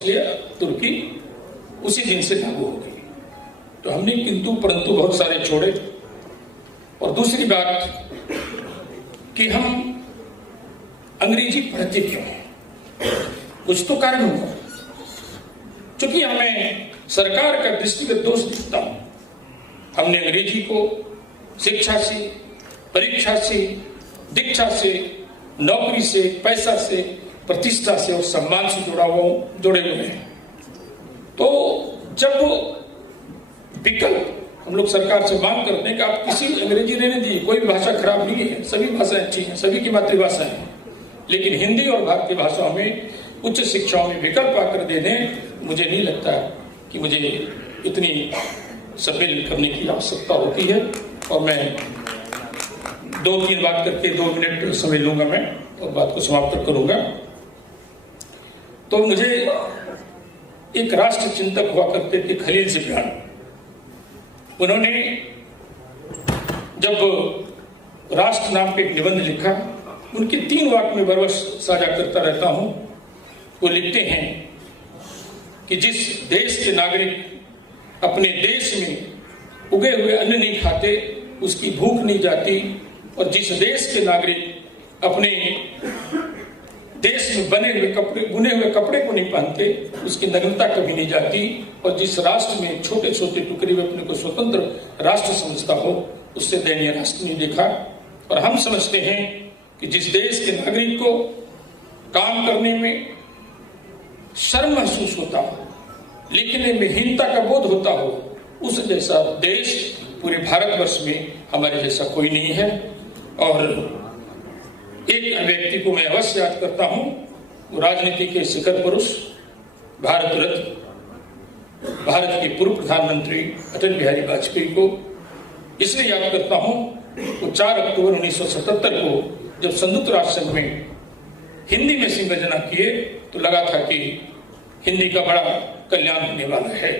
तुर्की उसी दिन से लागू होगी। तो हमने किंतु परंतु बहुत सारे छोड़े। और दूसरी बात कि हम अंग्रेजी पढ़ते क्यों हैं, कुछ तो कारण होगा। क्योंकि हमें सरकार का दृष्टिगत दोष दिखता हूं। हमने अंग्रेजी को शिक्षा से, परीक्षा से, दीक्षा से, नौकरी से, पैसा से, प्रतिष्ठा से और सम्मान से जुड़े हुए हैं। तो जब विकल्प हम लोग सरकार से मांग करते हैं कि आप किसी अंग्रेजी रहने दीजिए, कोई भाषा खराब नहीं है, सभी भाषाएं अच्छी हैं, सभी की मातृभाषा है, लेकिन हिंदी और भारतीय भाषाओं में उच्च शिक्षाओं में विकल्प आकर दे दें, मुझे नहीं लगता कि मुझे इतनी सम्मेलन करने की आवश्यकता होती है। और मैं 2-3 बात करके 2 मिनट समय लूंगा मैं और बात को समाप्त करूंगा। तो मुझे एक राष्ट्र चिंतक हुआ करते थे खलील जिब्रान। उन्होंने जब राष्ट्र नाम पे एक निबंध लिखा, उनके 3 वाक्य में बरबस साझा करता रहता हूं। वो लिखते हैं कि जिस देश के नागरिक अपने देश में उगे हुए अन्न नहीं खाते उसकी भूख नहीं जाती, और जिस देश के नागरिक अपने देश में बुने हुए कपड़े को नहीं पहनते उसकी नग्नता कभी नहीं जाती, और जिस राष्ट्र में छोटे छोटे टुकड़े में अपने को स्वतंत्र राष्ट्र समझता हो उससे दयनीय राष्ट्र नहीं देखा। और हम समझते हैं कि जिस देश के नागरिक को काम करने में शर्म महसूस होता हो, लिखने में हीनता का बोध होता हो, उस जैसा देश पूरे भारतवर्ष में हमारे जैसा कोई नहीं है। और एक व्यक्ति को मैं अवश्य याद करता हूं, वो राजनीति के शिखर पुरुष, भारत रत्न, भारत के पूर्व प्रधानमंत्री अटल बिहारी वाजपेयी को इसलिए याद करता हूं, वो 4 अक्टूबर 1977 को जब संयुक्त राष्ट्र संघ में हिंदी में संगर्जना किए तो लगा था कि हिंदी का बड़ा कल्याण होने वाला है।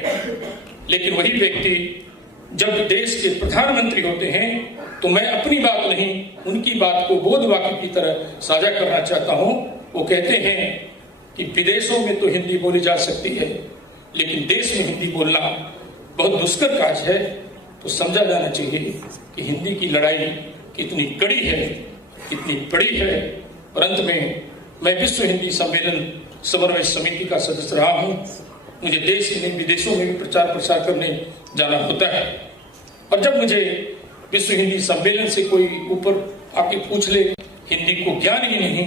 लेकिन वही व्यक्ति जब देश के प्रधानमंत्री होते हैं तो मैं अपनी बात नहीं, उनकी बात को बोध वाक्य की तरह साझा करना चाहता हूं। वो कहते हैं कि विदेशों में तो हिंदी बोली जा सकती है, लेकिन देश में हिंदी बोलना बहुत दुष्कर काज है। तो समझा जाना चाहिए कि हिंदी की लड़ाई कितनी कड़ी है, कितनी बड़ी है। और अंत में मैं विश्व हिंदी सम्मेलन समन्वय समिति का सदस्य रहा हूं। मुझे देश में विदेशों में भी प्रचार प्रसार करने जाना होता है, और जब मुझे विश्व हिंदी सम्मेलन से कोई ऊपर आके पूछ ले, हिंदी को ज्ञान ही नहीं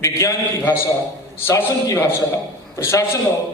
विज्ञान की भाषा, शासन की भाषा, प्रशासन और